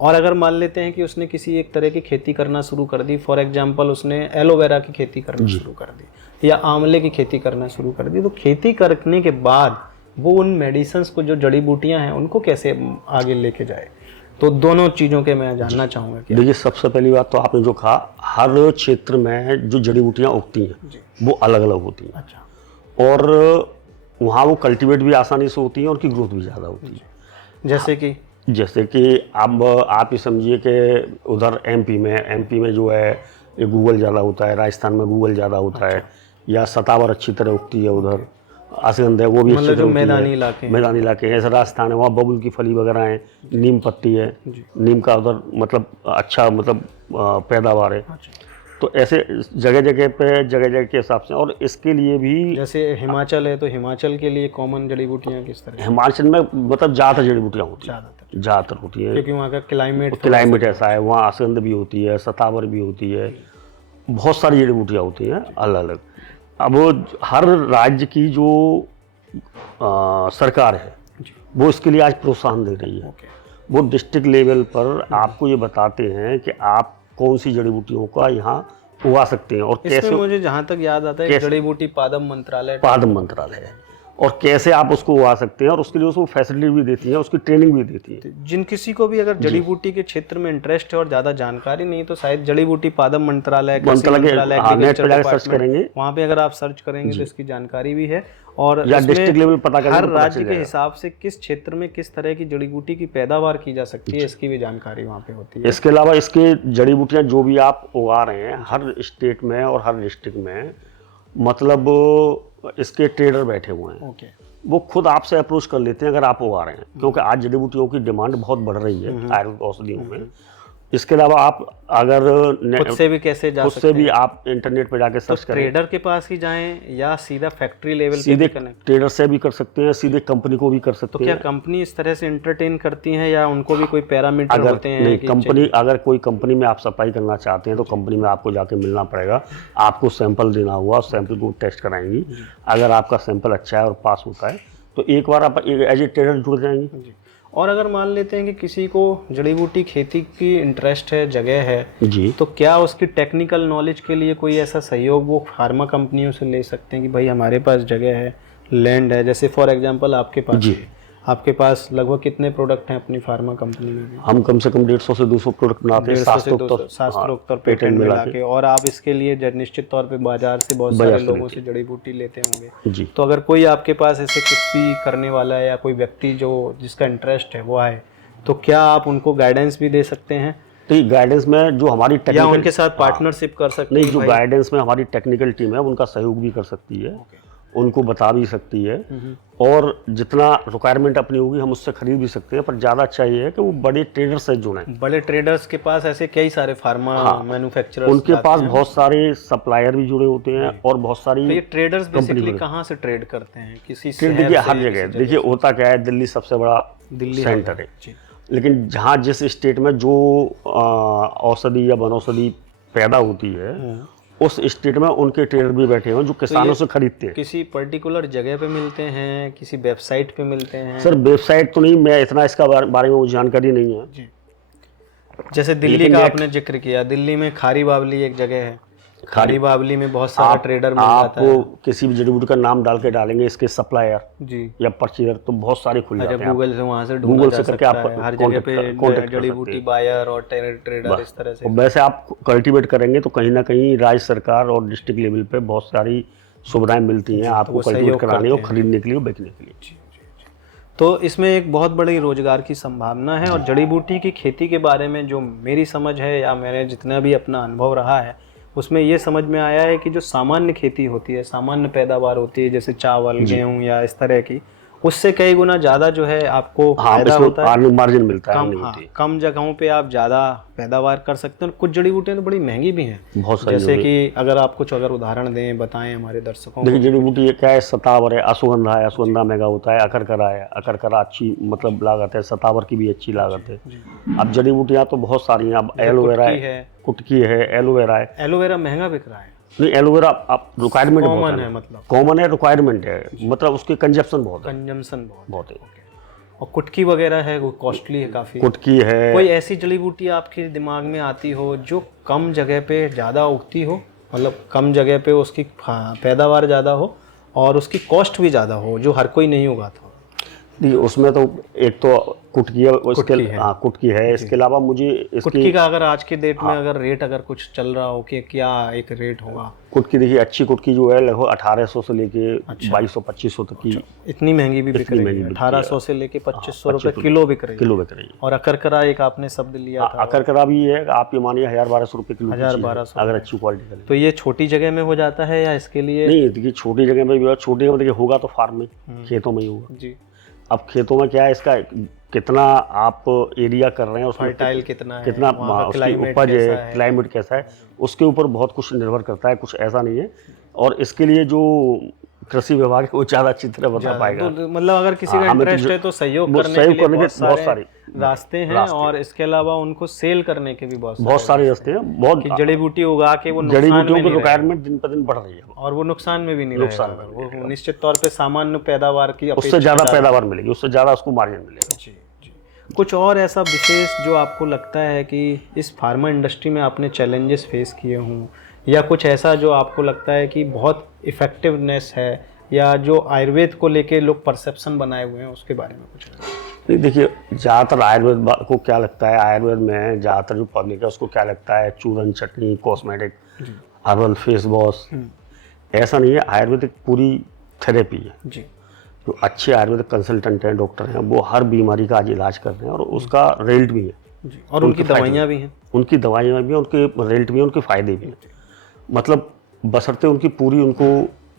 और अगर मान लेते हैं कि उसने किसी एक तरह की खेती करना शुरू कर दी, फॉर एग्जांपल उसने एलोवेरा की खेती करना शुरू कर दी या आंवले की खेती करना शुरू कर दी, तो खेती करने के बाद वो उन मेडिसिन्स को, जो जड़ी बूटियां हैं, उनको कैसे आगे लेके जाए? तो दोनों चीज़ों के मैं जानना चाहूँगा। देखिए, सबसे पहली बात तो आपने जो कहा, हर क्षेत्र में जो जड़ी बूटियाँ उगती हैं वो अलग अलग होती हैं। अच्छा। और वहाँ वो कल्टीवेट भी आसानी से होती है और उनकी ग्रोथ भी ज़्यादा होती है। जैसे कि अब आप ये समझिए कि उधर एमपी में जो है ये गूगल ज़्यादा होता है, राजस्थान में गूगल ज़्यादा होता है, या सतावर अच्छी तरह उगती है उधर, अश्वगंधा है वो भी मतलब जो मैदानी इलाके हैं। मैदानी इलाके हैं, ऐसे राजस्थान है वहाँ बबूल की फली वगैरह है, नीम पत्ती है, नीम का उधर मतलब अच्छा मतलब पैदावार है। तो ऐसे जगह जगह के हिसाब से। और इसके लिए भी जैसे हिमाचल है तो हिमाचल के लिए कॉमन जड़ी बूटियाँ किस तरह? हिमाचल में मतलब ज़्यादातर जड़ी बूटियाँ होती हैं, ज़्यादातर होती है क्योंकि वहाँ का क्लाइमेट ऐसा है। वहाँ अश्वगंध भी होती है, सतावर भी होती है, बहुत सारी जड़ी बूटियाँ होती हैं अलग अलग। अब हर राज्य की जो सरकार है वो इसके लिए आज प्रोत्साहन दे रही है। वो डिस्ट्रिक्ट लेवल पर आपको ये बताते हैं कि आप कौन सी जड़ी बूटियों का यहाँ उगा सकते हैं और कैसे। मुझे जहाँ तक याद आता है जड़ी बूटी पादप मंत्रालय है और कैसे आप उसको उगा सकते हैं, और उसके लिए उसको फैसिलिटी भी देती है, उसकी ट्रेनिंग भी देती है। जिन किसी को भी अगर जड़ी बूटी के क्षेत्र में इंटरेस्ट है और ज़्यादा जानकारी नहीं तो शायद जड़ी बूटी पादप मंत्रालय नेट पर जाकर सर्च करेंगे, वहाँ पे अगर आप सर्च करेंगे तो इसकी जानकारी भी है। और या डिस्ट्रिक्ट लेवल पता करेंगे, हर राज्य के हिसाब से किस क्षेत्र में किस तरह की जड़ी बूटी की पैदावार की जा सकती है इसकी भी जानकारी वहाँ पे होती है। इसके अलावा इसके जड़ी बूटियाँ जो भी आप उगा रहे हैं हर स्टेट में और हर डिस्ट्रिक्ट में मतलब इसके ट्रेडर बैठे हुए हैं। वो खुद आपसे अप्रोच कर लेते हैं अगर आप उगा रहे हैं, क्योंकि आज जड़ी बूटियों की डिमांड बहुत बढ़ रही है आयुर्वेद औषधियों में। इसके अलावा आप अगर खुद से भी कैसे जा सकते हैं, भी आप इंटरनेट पर जाके सर्च करें। ट्रेडर के पास ही जाएं या सीधा फैक्ट्री लेवल सीधे ट्रेडर से भी कर सकते हैं, सीधे कंपनी को भी कर सकते हैं। तो क्या कंपनी इस तरह से एंटरटेन करती है या उनको भी कोई पैरामीटर होते हैं? नहीं, कंपनी अगर कोई कंपनी में आप सप्लाई करना चाहते हैं तो कंपनी में आपको जाके मिलना पड़ेगा, आपको सैंपल देना हुआ, सैंपल को टेस्ट कराएंगी। अगर आपका सैंपल अच्छा है और पास होता है तो एक बार आप एज ए ट्रेडर जुड़ जाएंगे। और अगर मान लेते हैं कि किसी को जड़ी बूटी खेती की इंटरेस्ट है, जगह है जी, तो क्या उसकी टेक्निकल नॉलेज के लिए कोई ऐसा सहयोग वो फार्मा कंपनियों से ले सकते हैं कि भाई हमारे पास जगह है, लैंड है? जैसे फॉर एग्जांपल आपके पास जी, आपके पास लगभग कितने प्रोडक्ट हैं अपनी फार्मा कंपनी में? हम कम से कम 150 से 200 प्रोडक्ट बनाते हैं, शास्त्रोक्त और पेटेंट मिला के। और आप इसके लिए निश्चित तौर पे बाजार से बहुत सारे लोगों से जड़ी बूटी लेते होंगे जी। तो अगर कोई आपके पास ऐसे खेती करने वाला है या कोई व्यक्ति जो जिसका इंटरेस्ट है वो आए तो क्या आप उनको गाइडेंस भी दे सकते हैं? तो ये गाइडेंस में जो हमारी या उनके साथ पार्टनरशिप कर सकते हैं? नहीं, जो गाइडेंस में हमारी टेक्निकल टीम है उनका सहयोग भी कर सकती है, उनको बता भी सकती है, और जितना रिक्वायरमेंट अपनी होगी हम उससे खरीद भी सकते हैं। पर ज़्यादा अच्छा ये है कि वो बड़े ट्रेडर्स से जुड़ें। बड़े ट्रेडर्स के पास ऐसे कई सारे फार्मा मैन्युफैक्चरर्स उनके पास बहुत सारे सप्लायर भी जुड़े होते हैं और बहुत सारी। तो ये ट्रेडर्स बेसिकली कहाँ से ट्रेड करते हैं? किसी शहर देखिए हर जगह, देखिए होता क्या है, दिल्ली सबसे बड़ा सेंटर है, लेकिन जहाँ जिस स्टेट में जो औषधि या वनौषधि पैदा होती है उस स्टेट में उनके ट्रेडर भी बैठे हैं जो किसानों से खरीदते हैं। किसी पर्टिकुलर जगह पे मिलते हैं, किसी वेबसाइट पे मिलते हैं? सर वेबसाइट तो नहीं, मैं इतना इसका बारे में मुझे जानकारी नहीं है जी। जैसे दिल्ली का आपने जिक्र किया, दिल्ली में खारी बावली एक जगह है, खारी बावली में बहुत सारा ट्रेडर मिल जाता है। आपको किसी भी जड़ी बूटी का नाम डाल के डालेंगे इसके सप्लायर जी या परचेजर तो बहुत सारे खुल जाते हैं। गूगल से वहाँ से गूगल से करके आप हर जगह पे जड़ी बूटी बायर और ट्रेडर इस तरह से। वैसे आप कल्टीवेट करेंगे तो कहीं ना कहीं राज्य सरकार और डिस्ट्रिक्ट लेवल पे बहुत सारी सुविधाएं मिलती हैं आपको कल्टीवेट कराने और खरीदने के लिए, बेचने के लिए। तो इसमें एक बहुत बड़ी रोजगार की संभावना है। और जड़ी बूटी की खेती के बारे में जो मेरी समझ है या मैंने जितना भी अपना अनुभव रहा है उसमें ये समझ में आया है कि जो सामान्य खेती होती है, सामान्य पैदावार होती है जैसे चावल, गेहूं या इस तरह की, उससे कई गुना ज़्यादा जो है आपको फायदा होता है, मार्जिन मिलता है। कम जगहों पे आप ज़्यादा पैदावार कर सकते हैं। कुछ जड़ी बूटियाँ तो बड़ी महंगी भी हैं, बहुत सारी, जैसे कि अगर आप कुछ उदाहरण दें, बताएं हमारे दर्शकों को। देखिए जड़ी बूटी क्या है, सतावर है, अश्वगंधा है, अश्वगंधा महंगा होता है, अकरकरा है, अकरकरा अच्छी मतलब लागत है, सतावर की भी अच्छी लागत है। अब जड़ी बूटियाँ तो बहुत सारी हैं, अब एलोवेरा है, कुटकी है, एलोवेरा है। एलोवेरा महंगा बिक रहा है? नहीं, एलोवेरा आप रिक्वायरमेंट कॉमन है, मतलब कॉमन है, रिक्वायरमेंट है, मतलब उसके कंजप्शन बहुत है, बहुत है। और कुटकी वगैरह है, वो कॉस्टली है काफ़ी। कुटकी है। कोई ऐसी जड़ी बूटी आपके दिमाग में आती हो जो कम जगह पे ज़्यादा उगती हो, मतलब कम जगह पे उसकी पैदावार ज़्यादा हो और उसकी कॉस्ट भी ज़्यादा हो, जो हर कोई नहीं उगाता हो? देखिए उसमें तो एक तो कुटकी है, कुटकी है। हाँ कुटकी है, इसके अलावा मुझे कुटकी इसकी का अगर आज के डेट में अगर रेट अगर कुछ चल रहा हो कि क्या एक रेट होगा? कुटकी देखिए अच्छी कुटकी जो है लगभग 1800 से लेके 2200-2500 तक की इतनी महंगी भी बिक इतनी रही महंगी है, बिकती 1800 से लेके 2500 रुपए किलो बिक रही है। किलो बिक रही है। और अकरकरा एक आपने शब्द लिया था, अकरकरा भी है, आप ये मानिए 1000-1200 रुपये किलो की चीज़ है, 1200 अगर अच्छी क्वालिटी का लें। तो ये छोटी जगह में हो जाता है या इसके लिए? नहीं देखिए छोटी जगह में भी, छोटी जगह में देखिए होगा तो फार्म में, खेतों में ही होगा। जी। अब खेतों में क्या है, इसका कितना आप एरिया कर रहे हैं, उसमें फर्टाइल कितना है, कितना वहाँ का उसकी क्लाइमेट उपज कैसा है, क्लाइमेट कैसा है, उसके ऊपर बहुत कुछ निर्भर करता है, कुछ ऐसा नहीं है। और इसके लिए जो कृषि विभाग है वो ज़्यादा अच्छी तरह बता पाएगा। तो मतलब अगर किसी का हमें तो इंटरेस्ट है तो सहयोग वो करने सहयोग के लिए करने के बहुत सारे सारे रास्ते हैं, और इसके अलावा उनको सेल करने के भी बहुत सारे रास्ते हैं। बहुत कि जड़ी बूटी उगा के वो जड़ी नुकसान में बूटियों की नहीं रहेगा, रिक्वायरमेंट दिन पर दिन बढ़ रही है, और वो नुकसान में भी नहीं नुकसान रहेगा, में नहीं वो निश्चित तौर पे सामान्य पैदावार की उससे अपेक्षा ज़्यादा पैदावार मिलेगी, उससे ज़्यादा उसको मार्जिन मिलेगा। जी जी। कुछ और ऐसा विशेष जो आपको लगता है कि इस फार्मा इंडस्ट्री में आपने चैलेंजेस फेस किए हों, या कुछ ऐसा जो आपको लगता है कि बहुत इफेक्टिवनेस है, या जो आयुर्वेद को लेके लोग परसेप्शन बनाए हुए हैं, उसके बारे में कुछ? नहीं देखिए ज़्यादातर आयुर्वेद को क्या लगता है, आयुर्वेद में ज़्यादातर जो पब्लिक है उसको क्या लगता है, चूरन चटनी, कॉस्मेटिक, हर्बल फेस वॉश। ऐसा नहीं है, आयुर्वेदिक पूरी थेरेपी है। जी। जो अच्छे आयुर्वेदिक कंसल्टेंट हैं, डॉक्टर हैं, वो हर बीमारी का आज इलाज कर रहे हैं, और उसका रिजल्ट भी है जी। और उनकी दवाइयाँ भी हैं, उनकी दवाइयाँ भी हैं, उनके रिजल्ट भी हैं, उनके फ़ायदे भी हैं। मतलब बशर्ते उनकी पूरी उनको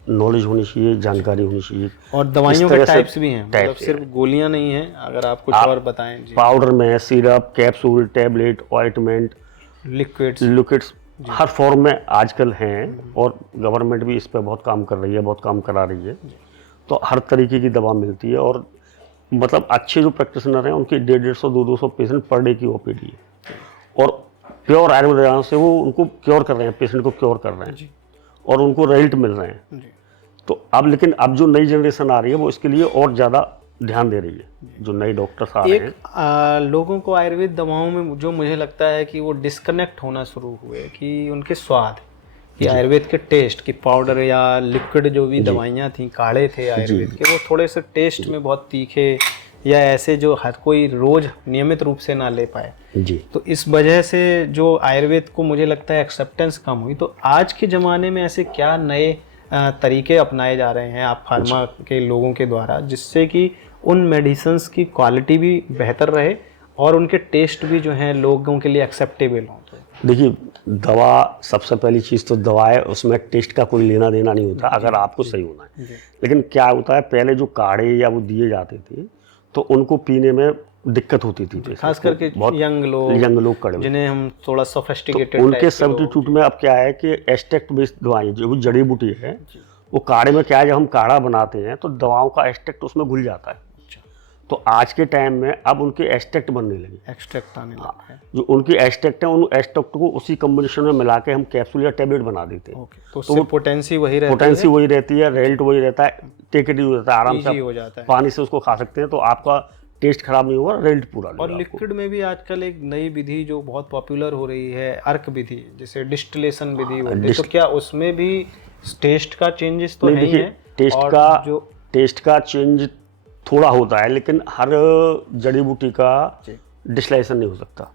नॉलेज होनी चाहिए, जानकारी होनी चाहिए। और दवाइयों के टाइप्स भी हैं, मतलब टाइप्स सिर्फ गोलियां नहीं हैं। अगर आप कुछ और बताएं जी। पाउडर में, syrup, capsule, tablet, ointment, liquids हर फॉर्म में आजकल हैं, और गवर्नमेंट भी इस पर बहुत काम कर रही है, बहुत काम करा रही है। तो हर तरीके की दवा मिलती है, और मतलब अच्छे जो प्रैक्टिशनर हैं उनकी 150-200 पेशेंट पर डे की ओपीडी है, और प्योर आयुर्वेद से वो उनको क्योर कर रहे हैं, पेशेंट को क्योर कर रहे हैं, और उनको रिजल्ट मिल रहे हैं। तो अब लेकिन अब जो नई जनरेशन आ रही है वो इसके लिए और ज़्यादा ध्यान दे रही है, जो नए डॉक्टर्स आ रहे हैं। लोगों को आयुर्वेद दवाओं में जो मुझे लगता है कि वो डिस्कनेक्ट होना शुरू हुए कि उनके स्वाद, कि आयुर्वेद के टेस्ट, की पाउडर या लिक्विड जो भी दवाइयाँ थी, काढ़े थे आयुर्वेद के, वो थोड़े से टेस्ट में बहुत तीखे या ऐसे जो हर कोई रोज नियमित रूप से ना ले पाए जी। तो इस वजह से जो आयुर्वेद को मुझे लगता है एक्सेप्टेंस कम हुई। तो आज के ज़माने में ऐसे क्या नए तरीके अपनाए जा रहे हैं आप फार्मा के लोगों के द्वारा, जिससे कि उन मेडिसिन्स की क्वालिटी भी बेहतर रहे और उनके टेस्ट भी जो हैं लोगों के लिए एक्सेप्टेबल हों? तो देखिए दवा, सबसे पहली चीज़ तो दवा है, उसमें टेस्ट का कोई लेना देना नहीं होता अगर आपको सही होना है। लेकिन क्या होता है, पहले जो काढ़े या वो दिए जाते थे तो उनको पीने में दिक्कत होती थी, खास करके यंग लोग कड़वे, जिन्हें हम थोड़ा सोफिस्टिकेटेड, तो उनके सब्स्टिट्यूट में अब क्या है कि एक्सट्रैक्ट बेस्ड दवाएं, जो जड़ी बूटी है, वो काढ़े में क्या है, जब हम काढ़ा बनाते हैं तो दवाओं का एक्सट्रैक्ट उसमें घुल जाता है। तो आज के टाइम में अब उनके एक्सट्रैक्ट बनने लगे, एक्सट्रैक्ट आने लगा है। जो उनकी एक्सट्रैक्ट है, उन एक्सट्रैक्ट को उसी कॉम्बिनेशन में मिला के हम कैप्सूल या टैबलेट बना देते हैं। तो उससे पोटेंसी वही रहती है, रिजल्ट वही रहता है, टेक इट यूज रहता है, आराम से हो जाता है, पानी से उसको खा सकते हैं, तो आपका टेस्ट खराब नहीं होगा, रिजल्ट पूरा। और लिक्विड में भी आजकल एक नई विधि जो बहुत पॉपुलर हो रही है, अर्क विधि, जिसे डिस्टिलेशन विधि बोलते हैं, तो क्या उसमें भी टेस्ट का चेंजेस तो नहीं है? टेस्ट का चेंज थोड़ा होता है, लेकिन हर जड़ी बूटी का डिस्टिलेशन नहीं हो सकता।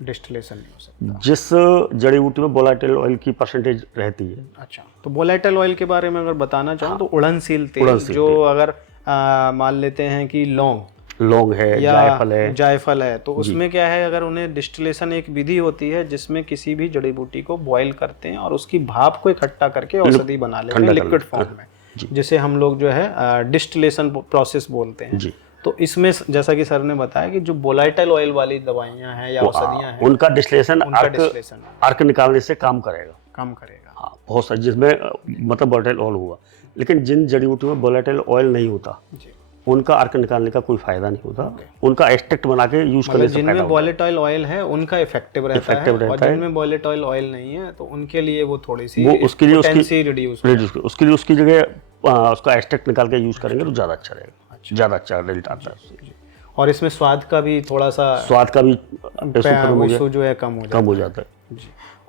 जिस जड़ी बूटी में वोलेटाइल ऑयल की परसेंटेज रहती है। अच्छा, तो वोलेटाइल ऑयल के बारे में अगर बताना चाहूँ तो उड़नशील तेल, जो अगर मान लेते हैं कि लौंग है, जायफल है, तो उसमें क्या है, अगर उन्हें डिस्टिलेशन एक विधि होती है जिसमें किसी भी जड़ी बूटी को बॉईल करते हैं और उसकी भाप को इकट्ठा करके औषधि बना लेते हैं लिक्विड फॉर्म में, जिसे हम लोग जो है डिस्टिलेशन प्रोसेस बोलते हैं। तो इसमें जैसा कि सर ने बताया कि जो वोलेटाइल ऑयल वाली दवाइयाँ हैं या औषधियाँ हैं, उनका डिस्टिलेशन अर्क निकालने से काम करेगा। हाँ, बहुत सारी जिसमें मतलब वोलेटाइल ऑयल हुआ, लेकिन जिन जड़ी बूटियों में वोलेटाइल ऑयल नहीं होता उनका अर्क निकालने का कोई फायदा नहीं होता। उनका एक्सट्रैक्ट बना के यूज करने से जिनमें वोलेटाइल ऑयल है उनका इफेक्टिव रहता है, और जिनमें वोलेटाइल ऑयल नहीं है तो उनके लिए वो थोड़ी सी उसके लिए उसकी जगह उसका एक्सट्रैक्ट निकाल के यूज करेंगे तो ज़्यादा अच्छा रहेगा, ज़्यादा अच्छा रिजल्ट आता है। और इसमें स्वाद का भी थोड़ा सा जो है कम हो जाता है।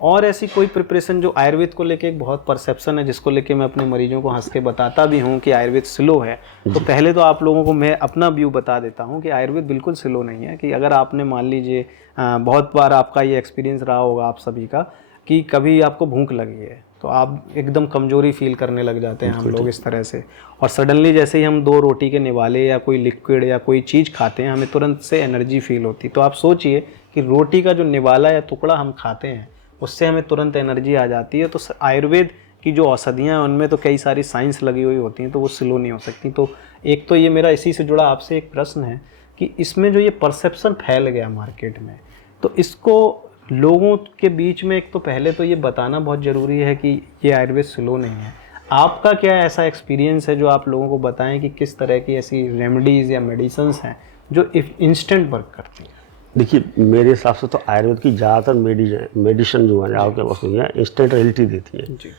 और ऐसी कोई प्रिपरेशन जो आयुर्वेद को लेके एक बहुत परसेप्शन है, जिसको लेके मैं अपने मरीजों को हंस के बताता भी हूँ कि आयुर्वेद स्लो है, तो पहले तो आप लोगों को मैं अपना व्यू बता देता हूँ कि आयुर्वेद बिल्कुल स्लो नहीं है। कि अगर आपने मान लीजिए बहुत बार आपका ये एक्सपीरियंस रहा होगा आप सभी का कि कभी आपको भूख लगी है तो आप एकदम कमजोरी फील करने लग जाते हैं हम लोग इस तरह से, और सडनली जैसे ही हम 2 रोटी के निवाले या कोई लिक्विड या कोई चीज़ खाते हैं हमें तुरंत से एनर्जी फील होती है। तो आप सोचिए कि रोटी का जो निवाला या टुकड़ा हम खाते हैं उससे हमें तुरंत एनर्जी आ जाती है। तो आयुर्वेद की जो औषधियाँ हैं उनमें तो कई सारी साइंस लगी हुई होती हैं, तो वो स्लो नहीं हो सकती। तो एक तो ये मेरा इसी से जुड़ा आपसे एक प्रश्न है कि इसमें जो ये परसेप्शन फैल गया मार्केट में, तो इसको लोगों के बीच में एक तो पहले तो ये बताना बहुत ज़रूरी है कि ये आयुर्वेद स्लो नहीं है। आपका क्या ऐसा एक्सपीरियंस है जो आप लोगों को बताएं कि किस तरह की ऐसी रेमेडीज़ या मेडिसिन्स हैं जो इंस्टेंट वर्क करती हैं? देखिए, मेरे हिसाब से तो आयुर्वेद की ज़्यादातर मेडिसिन जो है आपके पास है इंस्टेंट रिजल्ट देती है।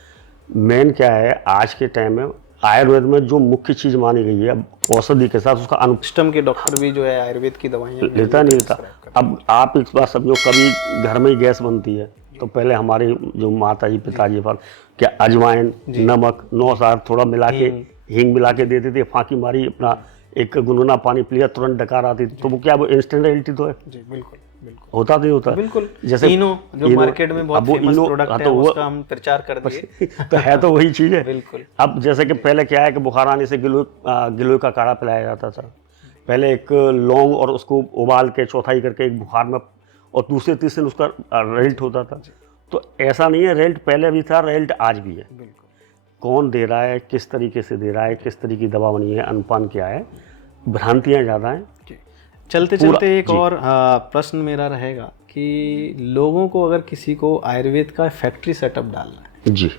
मेन क्या है आज के टाइम में आयुर्वेद में जो मुख्य चीज़ मानी गई है औषधि के साथ उसका सिस्टम के डॉक्टर भी जो है आयुर्वेद की दवाइयाँ लेता नहीं लेता। अब आप एक बात समझो, कभी घर में ही गैस बनती है तो पहले हमारे जो माता जी पिताजी पर क्या अजवाइन नमक 9 सार थोड़ा मिला के हींग मिला के देते थे, फांकी मारी अपना एक गुनगुना पानी पिया तुरंत डकार आती थी। तो वो क्या वो इंस्टेंट रिजल्ट तो है? जी बिल्कुल बिल्कुल होता नहीं होता बिल्कुल। जैसे इनो जो मार्केट में बहुत फेमस प्रोडक्ट है उसका हम प्रचार कर दिए तो है तो वही चीज़ है बिल्कुल। अब जैसे कि पहले क्या है कि बुखार आने से गिलोय का काढ़ा पिलाया जाता था। पहले एक लौंग और उसको उबाल के चौथाई करके एक बुखार में, और दूसरे तीसरे दिन उसका रिजल्ट होता था। तो ऐसा नहीं है, रिजल्ट पहले भी था, रिजल्ट आज भी है। कौन दे रहा है, किस तरीके से दे रहा है, किस तरीके की दवा बनी है, अनुपान क्या है, भ्रांतियाँ ज़्यादा हैं। चलते चलते एक और प्रश्न मेरा रहेगा कि लोगों को अगर किसी को आयुर्वेद का फैक्ट्री सेटअप डालना है जी,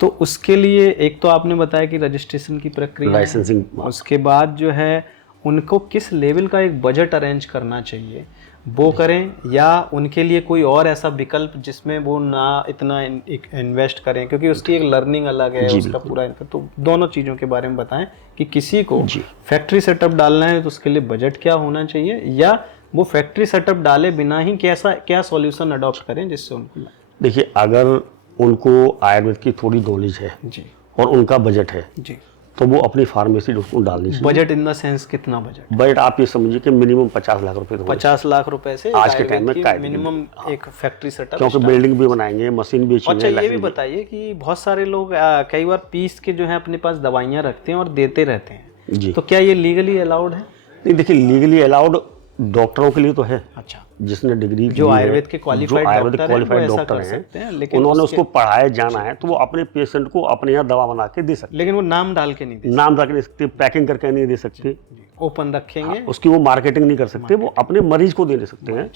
तो उसके लिए एक तो आपने बताया कि रजिस्ट्रेशन की प्रक्रिया, लाइसेंसिंग, उसके बाद जो है उनको किस लेवल का एक बजट अरेंज करना चाहिए वो करें, या उनके लिए कोई और ऐसा विकल्प जिसमें वो ना इतना इन्वेस्ट करें, क्योंकि उसकी एक लर्निंग अलग है उसका पूरा। तो दोनों चीज़ों के बारे में बताएं कि किसी को फैक्ट्री सेटअप डालना है तो उसके लिए बजट क्या होना चाहिए, या वो फैक्ट्री सेटअप डाले बिना ही क्या सॉल्यूशन अडॉप्ट करें जिससे उनको। देखिए, अगर उनको आयुर्वेद की थोड़ी नॉलेज है जी और उनका बजट है जी, तो वो अपनी फार्मेसी उसको डालनी चाहिए। बजट इन द सेंस कितना बजट? बजट आप ये समझिए कि मिनिमम 50 लाख रुपए। 50 लाख रुपए से आज के टाइम में मिनिमम एक फैक्ट्री सेटअप, क्योंकि बिल्डिंग भी बनाएंगे, मशीन भी चाहिए। अच्छा ये भी बताइए कि बहुत सारे लोग कई बार पीस के जो है अपने पास दवाइयाँ रखते हैं और देते रहते हैं जी, तो क्या ये लीगली अलाउड है? नहीं, देखिए लीगली अलाउड डॉक्टरों के लिए तो है। अच्छा, जिसने डिग्री जो आयुर्वेद के क्वालिफाइड डॉक्टर हैं, लेकिन उन्होंने उसको पढ़ाया जाना है तो वो अपने पेशेंट को अपने यहाँ दवा बना के दे सकते, लेकिन वो नाम डाल के नहीं दे, नाम डाल के नहीं सकते, पैकिंग करके नहीं दे सकते, ओपन रखेंगे, उसकी वो मार्केटिंग नहीं कर सकते, वो अपने मरीज को दे सकते हैं,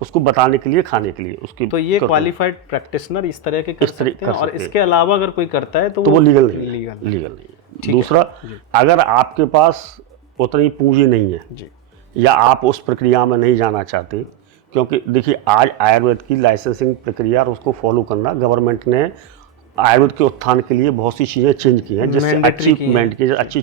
उसको बताने के लिए, खाने के लिए उसकी। तो ये क्वालिफाइड प्रैक्टिशनर इस तरह के कर सकते हैं, और इसके अलावा अगर कोई करता है तो वो लीगल नहीं। दूसरा, अगर आपके पास उतनी पूंजी नहीं है या आप उस प्रक्रिया में नहीं जाना चाहते, क्योंकि देखिए आज आयुर्वेद की लाइसेंसिंग प्रक्रिया और उसको फॉलो करना, गवर्नमेंट ने आयुर्वेद के उत्थान के लिए बहुत सी चीज़ें चेंज की हैं जिससे अच्छी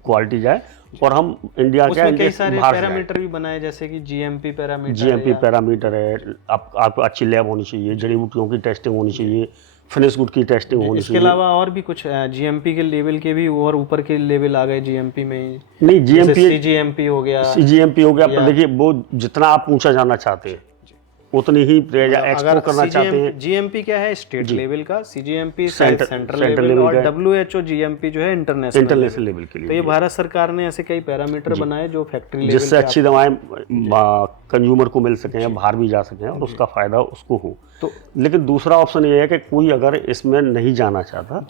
क्वालिटी जाए, और हम इंडिया के कई सारे पैरामीटर भी बनाए, जैसे कि जीएमपी पैरामीटर है, आपको अच्छी लैब होनी चाहिए, जड़ी बूटियों की टेस्टिंग होनी चाहिए, फिनिश गुड की टेस्टिंग होनी चाहिए। इसके अलावा और भी कुछ जीएमपी के लेवल के भी और ऊपर के लेवल आ गए जीएमपी में? नहीं, जीएमपी सीजीएमपी हो गया, पर देखिए वो जितना आप पूछा जाना चाहते हैं उतनी ही एक्सप्लोर करना चाहते हैं। जीएमपी क्या है? स्टेट लेवल का, सीजीएमपी सेंट्रल लेवल, और डब्ल्यूएचओ जीएमपी जो है इंटरनेशनल लेवल के लिए। तो ये भारत सरकार ने ऐसे कई पैरामीटर बनाए जो फैक्ट्री लेवल, जिससे अच्छी दवाएं कंज्यूमर को मिल सकें, बाहर भी जा सकें और उसका फायदा उसको हो। तो लेकिन दूसरा ऑप्शन ये है कि कोई अगर इसमें नहीं जाना चाहता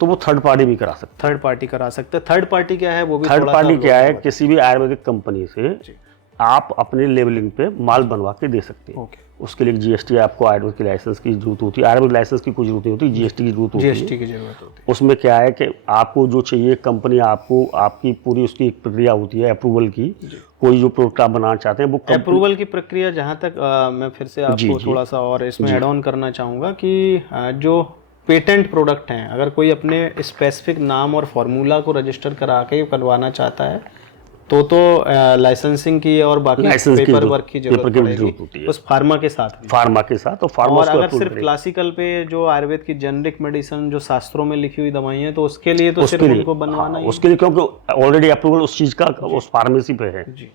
तो वो थर्ड पार्टी भी करा सकता है। थर्ड पार्टी करा सकते हैं। थर्ड पार्टी क्या है वो भी? थर्ड पार्टी क्या है? किसी भी आयुर्वेदिक कंपनी से आप अपने लेवलिंग पे माल बनवा के दे सकते हैं। उसके लिए जीएसटी, आपको आयुर्वेद की लाइसेंस की जरूरत होती है। आयुर्वेद लाइसेंस की कोई जरूरत नहीं होती, जीएसटी की जरूरत होती है। जीएसटी की जरूरत होती है। उसमें क्या है कि आपको जो चाहिए, कंपनी आपको आपकी पूरी उसकी एक प्रक्रिया होती है अप्रूवल की। कोई जो प्रोडक्ट आप बनाना चाहते हैं वो अप्रूवल की प्रक्रिया, जहाँ तक मैं फिर से आपको थोड़ा सा और इसमें ऐड ऑन करना चाहूँगा कि जो पेटेंट प्रोडक्ट हैं, अगर कोई अपने स्पेसिफिक नाम और फार्मूला को रजिस्टर करा के करवाना चाहता है तो लाइसेंसिंग की और बाकी लाइसेंस की पेपर जरूरत- वर्क की जरूरत पेपर की जरूरत होती पड़ेगी है। उस फार्मा के साथ भी। फार्मा के साथ, और फार्मा और उसको अगर approve सिर्फ करेगा। क्लासिकल पे जो आयुर्वेद की जेनरिक मेडिसिन जो शास्त्रों में लिखी हुई दवाई है तो उसके लिए तो उसके सिर्फ लिए उनको बनवाना हाँ, ही उसके लिए क्योंकि ऑलरेडी अप्रूवल उस चीज का उस फार्मेसी पे है, जी।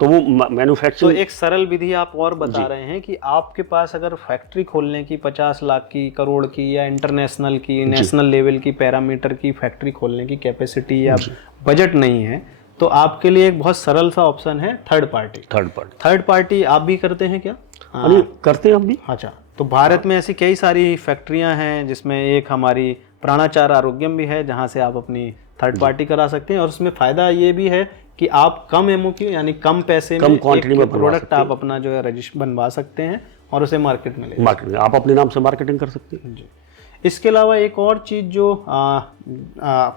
तो वो तो मैन्युफैक्चरिंग। एक सरल विधि आप और बता रहे हैं कि आपके पास अगर फैक्ट्री खोलने की 50 लाख की, करोड़ की या इंटरनेशनल की, नेशनल लेवल की पैरामीटर की फैक्ट्री खोलने की कैपेसिटी या बजट नहीं है, तो आपके लिए एक बहुत सरल सा ऑप्शन है थर्ड पार्टी। थर्ड पार्टी आप भी करते हैं क्या? करते हैं हम भी। अच्छा, तो भारत में ऐसी कई सारी फैक्ट्रियां हैं जिसमें एक हमारी प्राणाचार आरोग्यम भी है जहां से आप अपनी थर्ड पार्टी करा सकते हैं, और उसमें फ़ायदा ये भी है कि आप कम एमओक्यू यानी कम पैसे में क्वांटिटी में प्रोडक्ट आप अपना जो है रजिस्टर बनवा सकते हैं और उसे मार्केट में ले मार्केटिंग आप अपने नाम से मार्केटिंग कर सकते हैं। जी। इसके अलावा एक और चीज़ जो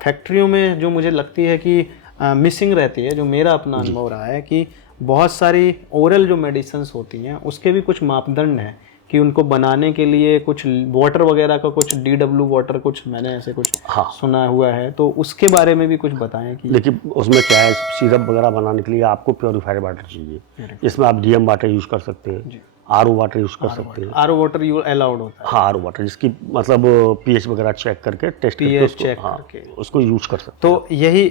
फैक्ट्रियों में जो मुझे लगती है कि मिसिंग रहती है, जो मेरा अपना अनुभव रहा है कि बहुत सारी ओरल जो मेडिसिन्स होती हैं उसके भी कुछ मापदंड हैं कि उनको बनाने के लिए कुछ वाटर वगैरह का कुछ DW वाटर कुछ मैंने ऐसे कुछ सुना हुआ है, तो उसके बारे में भी कुछ बताएं कि देखिए उसमें क्या है, सिरप वगैरह बनाने के लिए आपको प्योरीफाइड वाटर चाहिए। इसमें आप DM वाटर यूज कर सकते हैं, RO वाटर यूज कर सकते हैं। RO वाटर अलाउड होता है? हाँ, RO वाटर जिसकी मतलब pH वगैरह चेक करके टेस्ट करके उसको यूज कर सकते हैं। तो यही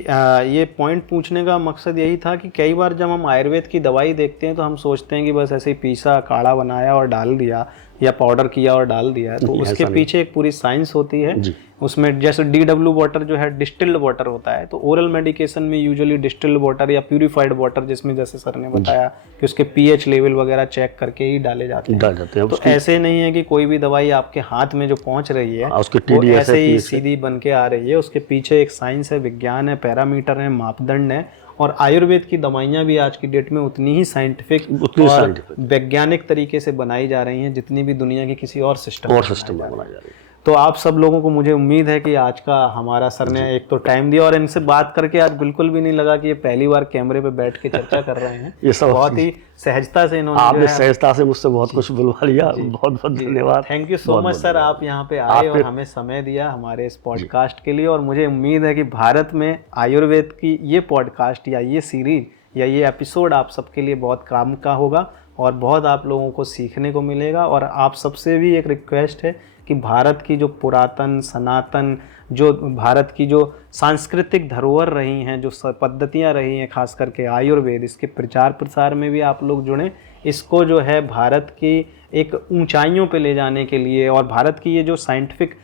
ये पॉइंट पूछने का मकसद यही था कि कई बार जब हम आयुर्वेद की दवाई देखते हैं तो हम सोचते हैं कि बस ऐसे ही पीसा, काढ़ा बनाया और डाल दिया या पाउडर किया और डाल दिया, तो उसके पीछे एक पूरी साइंस होती है। उसमें जैसे DW वाटर जो है डिस्टिल्ड वाटर होता है, तो ओरल मेडिकेशन में यूजुअली डिस्टिल्ड वाटर या प्यूरिफाइड वाटर, जिसमें जैसे सर ने बताया कि उसके pH लेवल वगैरह चेक करके ही डाले जाते हैं। तो ऐसे नहीं है कि कोई भी दवाई आपके हाथ में जो पहुंच रही है वो ऐसे ही सीधी बन के आ रही है। उसके पीछे एक साइंस है, विज्ञान है, पैरामीटर है, मापदंड है, और आयुर्वेद की दवाइयाँ भी आज की डेट में उतनी ही साइंटिफिक और वैज्ञानिक तरीके से बनाई जा रही हैं जितनी भी दुनिया की किसी और सिस्टम में बनाई जा रही है। तो आप सब लोगों को मुझे उम्मीद है कि आज का हमारा सर ने एक तो टाइम दिया, और इनसे बात करके आज बिल्कुल भी नहीं लगा कि ये पहली बार कैमरे पे बैठ के चर्चा कर रहे हैं। ये सब बहुत ही सहजता से इन्होंने आपने सहजता से मुझसे बहुत कुछ बुलवा लिया, बहुत बहुत धन्यवाद। Thank you so much sir, आप यहाँ पे आए और हमें समय दिया हमारे इस पॉडकास्ट के लिए। और मुझे उम्मीद है कि भारत में आयुर्वेद की ये पॉडकास्ट या ये सीरीज या ये एपिसोड आप सबके लिए बहुत काम का होगा और बहुत आप लोगों को सीखने को मिलेगा। और आप सबसे भी एक रिक्वेस्ट है कि भारत की जो पुरातन सनातन जो भारत की जो सांस्कृतिक धरोहर रही हैं, जो पद्धतियां रही हैं, खास करके आयुर्वेद, इसके प्रचार प्रसार में भी आप लोग जुड़ें। इसको जो है भारत की एक ऊंचाइयों पे ले जाने के लिए, और भारत की ये जो साइंटिफिक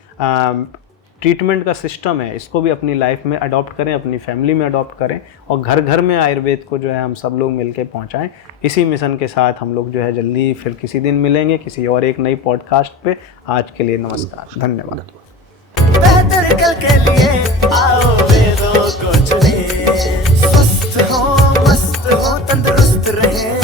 ट्रीटमेंट का सिस्टम है इसको भी अपनी लाइफ में अडॉप्ट करें, अपनी फैमिली में अडॉप्ट करें, और घर घर में आयुर्वेद को जो है हम सब लोग मिलके पहुंचाएं। इसी मिशन के साथ हम लोग जो है जल्दी फिर किसी दिन मिलेंगे किसी और एक नई पॉडकास्ट पे। आज के लिए नमस्कार, धन्यवाद। बेहतर कल के लिए आओ वेदों को चुनिए, स्वस्थ हो मस्त हो तंदुरुस्त रहे।